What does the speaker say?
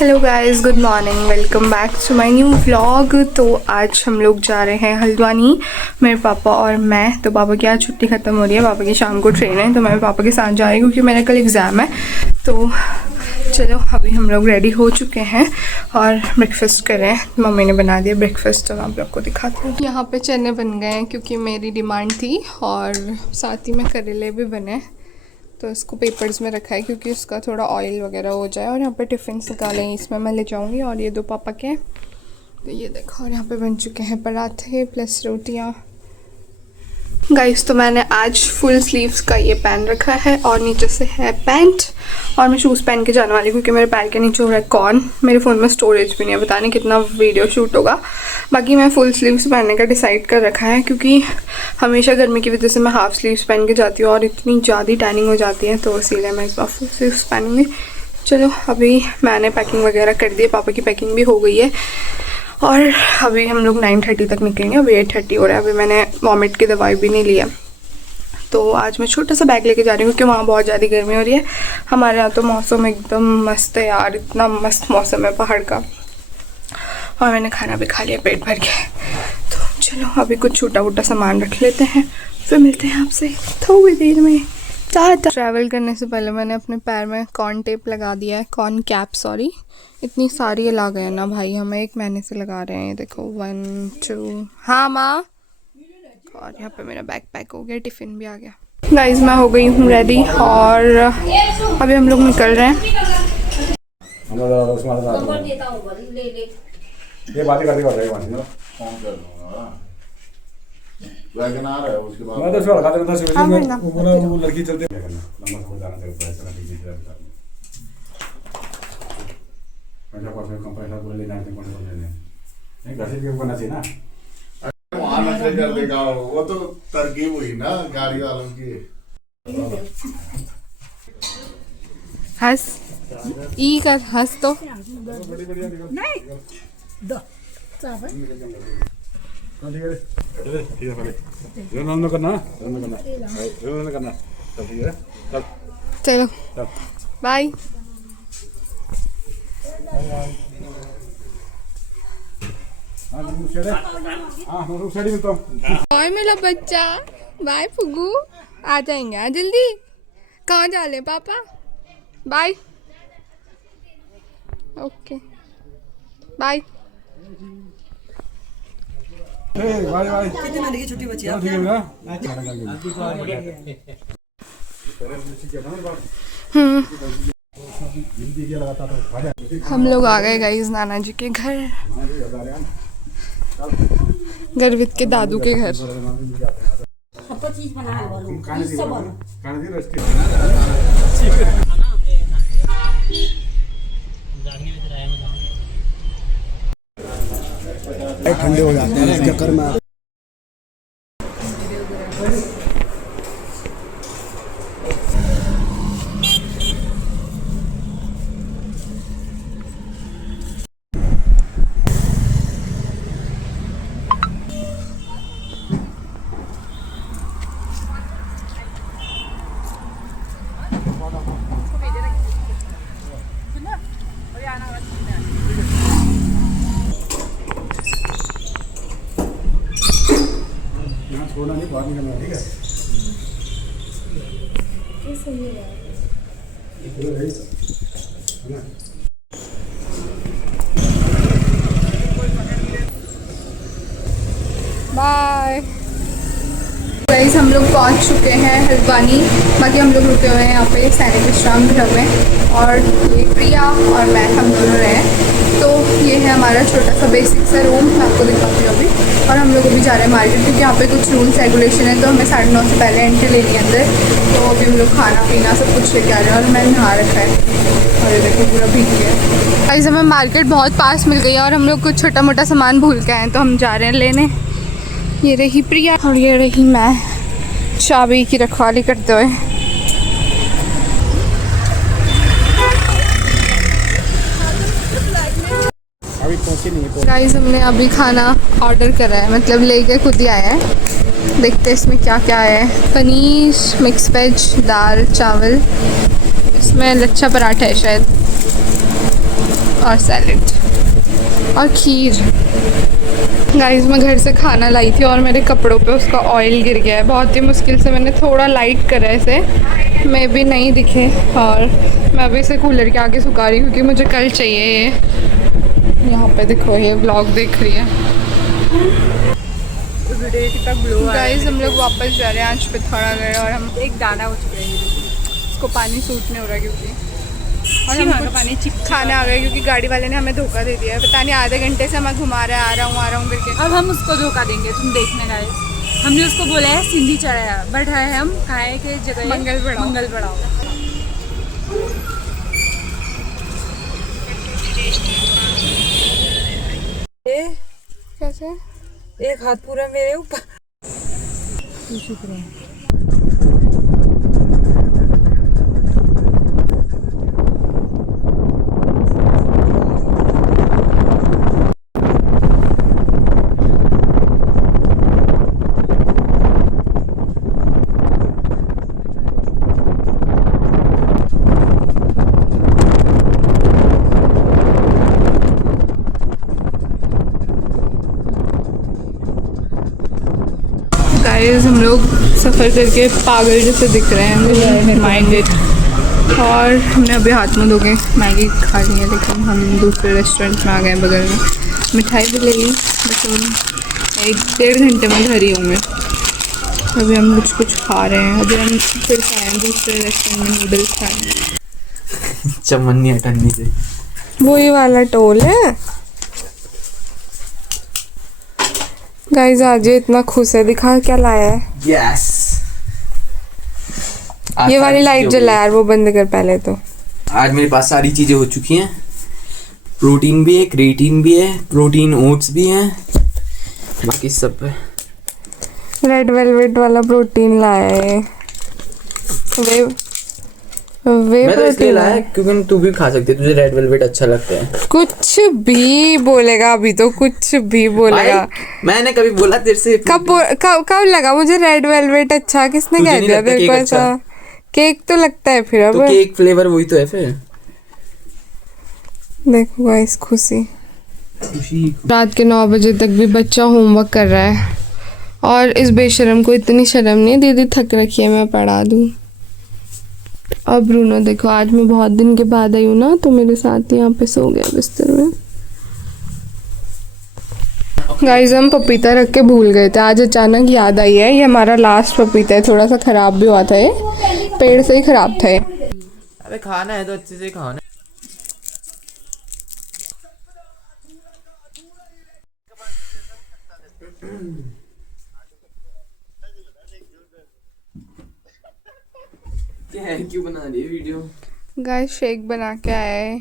Hello guys, good morning, welcome back to my new vlog. तो आज हम लोग जा रहे हैं हल्द्वानी, मेरे पापा और मैं। तो पापा की आज छुट्टी ख़त्म हो रही है, पापा की शाम को ट्रेन है, तो मैं पापा के साथ जा रही हूँ क्योंकि मेरा कल एग्ज़ाम है। तो चलो अभी हम लोग रेडी हो चुके हैं और ब्रेकफास्ट कर रहे हैं। मम्मी ने बना दिया ब्रेकफास्ट, तो आप लोग को दिखाती हूँ। यहाँ पे चने बन गए हैं क्योंकि मेरी डिमांड थी, और साथ ही में करेले भी बने। तो इसको पेपर्स में रखा है क्योंकि उसका थोड़ा ऑयल वगैरह हो जाए। और यहाँ पे टिफ़िन निकाले हैं, इसमें मैं ले जाऊँगी। और ये दो पापा के, तो ये देखो। और यहाँ पे बन चुके हैं पराठे प्लस रोटियाँ। गाइस, तो मैंने आज फुल स्लीव्स का ये पहन रखा है और नीचे से है पैंट। और मैं शूज़ पहन के जाने वाली हूँ क्योंकि मेरे पैर के नीचे हो रहा है कॉर्न। मेरे फ़ोन में स्टोरेज भी नहीं है, पता नहीं कितना वीडियो शूट होगा। बाकी मैं फुल स्लीव्स पहनने का डिसाइड कर रखा है क्योंकि हमेशा गर्मी की वजह से मैं हाफ़ स्लीव्स पहन के जाती हूँ और इतनी ज़्यादा टैनिंग हो जाती है, तो इसीलिए मैं इस बार फुल स्लीव्स पहनूँगी। चलो अभी मैंने पैकिंग वगैरह कर दी है, पापा की पैकिंग भी हो गई है। और अभी हम लोग 9:30 तक निकलेंगे। अभी 8:30 हो रहा है। अभी मैंने वॉमिट की दवाई भी नहीं लिया, तो आज मैं छोटा सा बैग लेके जा रही हूँ क्योंकि वहाँ बहुत ज़्यादा गर्मी हो रही है। हमारे यहाँ तो मौसम एकदम मस्त है यार, इतना मस्त मौसम है पहाड़ का। और मैंने खाना भी खा लिया पेट भर के। तो चलो अभी कुछ छोटा मोटा सामान रख लेते हैं, फिर मिलते हैं आपसे थोड़ी देर में। ट्रैवल करने से पहले मैंने अपने पैर में कॉर्न टेप लगा दिया है, कॉर्न कैप सॉरी। इतनी सारी लगा गए ना भाई, हमें 1 महीने से लगा रहे हैं। देखो 1 2, हाँ माँ। और यहाँ पे मेरा बैग पैक हो गया, टिफ़िन भी आ गया। गाइस, मैं हो गई हूँ रेडी और अभी हम लोग निकल रहे हैं। ये बातें करते कर रहे हैं मैं तो उसको लगा देता था वो लड़की चलते नंबर खोल जाना चाहिए पैसा का टिकट पैसा पर कंपनी को ले जाने को लेने नहीं घर से भी करना चाहिए ना। वहाँ नखरे कर देगा वो, तो तरकीब हुई ना गाड़ी वालों की। हंस ई कर, हंस तो नहीं दो सब ठीक है पहले रन करना चल ठीक है चलो बाय। और मेरा बच्चा बाय फुगू आ जाएंगे। हाँ जल्दी, कहाँ जा ले पापा? बाय। Okay bye. कितने महीने की छुट्टी बची है? हम लोग आ गए गाइस नाना जी के घर, गर्वित के दादू के घर। ठंडे हो जाते हैं इस चक्कर में। छोड़ना नहीं, बात नहीं करना, ठीक है? बाय गाइस, हम लोग पहुंच चुके हैं हल्द्वानी। बाकी हम लोग रुके हुए हैं यहाँ पे सैनिक विश्राम गृह में, और ये प्रिया और मैं हम दोनों रहे। तो ये है हमारा छोटा सा बेसिक सा रूम, मैं आपको दिखाती हूँ अभी। और हम लोग अभी जा रहे हैं मार्केट क्योंकि यहाँ पे कुछ रूल्स रेगुलेशन है, तो हमें 9:30 से पहले एंट्री लेनी है अंदर। तो अभी हम लोग खाना पीना सब कुछ लेके आ रहे हैं और मैंने नहा रखा है। और ये देखो पूरा भीग गया। गाइस, हमें मार्केट बहुत पास मिल गई है और हम लोग कुछ छोटा मोटा सामान भूल के आए हैं, तो हम जा रहे हैं लेने। ये रही प्रिया और ये रही मैं, चाबी की रखवाली करते हुए। गाइस, हमने अभी खाना ऑर्डर करा है, मतलब लेके खुद ही आए हैं। देखते हैं इसमें क्या क्या है। पनीर, मिक्स वेज, दाल चावल, इसमें लच्छा पराठा है शायद। और सैलेड और खीर। गाइस मैं घर से खाना लाई थी और मेरे कपड़ों पे उसका ऑयल गिर गया है। बहुत ही मुश्किल से मैंने थोड़ा लाइट करा है इसे, मैं भी नहीं दिखे। और मैं अभी इसे कूलर के आगे सुखा रही हूँ क्योंकि मुझे कल चाहिए ये। यहाँ पे देखो ये व्लॉग देख रही है। गाइस हम लोग वापस जा रहे हैं आज पिथौरागढ़ और हम एक दाना हो चुका है इसको पानी सूट नहीं हो रहा क्योंकि और अच्छी हम वहाँ का कुछ पानी चिपचिपा खाने आ गए क्योंकि गाड़ी वाले ने हमें धोखा दे दिया है। पता नहीं आधे घंटे से मैं घुमा रहा है, आ रहा हूँ करके। अब हम उसको धोखा देंगे, तुम देखने गाइस। हमने उसको बोला है सिंधी चढ़ाया, बट है हम खाए के जगह मंगल बढ़ाओ। मंगल बढ़ाओ। कैसे एक हाथ पूरा मेरे ऊपर। शुक्र है। गाइस हम लोग सफ़र करके पागल जैसे दिख रहे हैं, माइंडेड। और हमने अभी हाथ मुँह धो के मैगी खा ली है, लेकिन हम दूसरे रेस्टोरेंट में आ गए बगल में। मिठाई भी ले ली, बस हम 1-1.5 घंटे में घर ही होंगे। अभी हम कुछ खा रहे हैं। अभी हम फिर खाए हैं दूसरे रेस्टोरेंट में, नूडल्स खाए। चमन्नी अटन्नी से वही वाला टोल है। गाइस आज ये इतना खुश है, दिखा क्या लाया है। यस ये वाली लाइट जला यार, वो बंद कर पहले तो। आज मेरे पास सारी चीजें हो चुकी हैं। प्रोटीन भी है, क्रिएटिन भी है, प्रोटीन ओट्स भी हैं, बाकी सब है। रेड वेलवेट वाला प्रोटीन लाया है। वे मैं तो इसलिए प्रोटीन लाया है। क्योंकि तू भी खा सकती है, तुझे रेड वेलवेट अच्छा लगता है। कुछ भी बोलेगा अभी तो, कुछ भी बोलेगा। भाई, मैंने कभी बोला तेरे से? कब लगा मुझे रेड वेलवेट अच्छा? किसने तुझे कह नहीं दिया लगता तेरे को केक ऐसा? अच्छा? केक तो लगता है फिर अब। तो केक फ्लेवर वही तो है फिर। देखो गाइस खुशी खुशी रात के 9 बजे तक भी बच्चा होमवर्क कर रहा है और इस बेशरम को इतनी शर्म नहीं। दीदी थक रखी है, मैं पढ़ा दूँ। अब ब्रूनो देखो, आज मैं बहुत दिन के बाद आई हूँ ना, तो मेरे साथ यहाँ पे सो गया बिस्तर में। गाइस हम पपीता रख के भूल गए थे, आज अचानक याद आई है। ये हमारा लास्ट पपीता है, थोड़ा सा खराब भी हुआ था, ये पेड़ से ही खराब था ये। अबे खाना है तो अच्छे से खाना। क्या है, क्यों बना रही है वीडियो? गाइस शेक बना के आए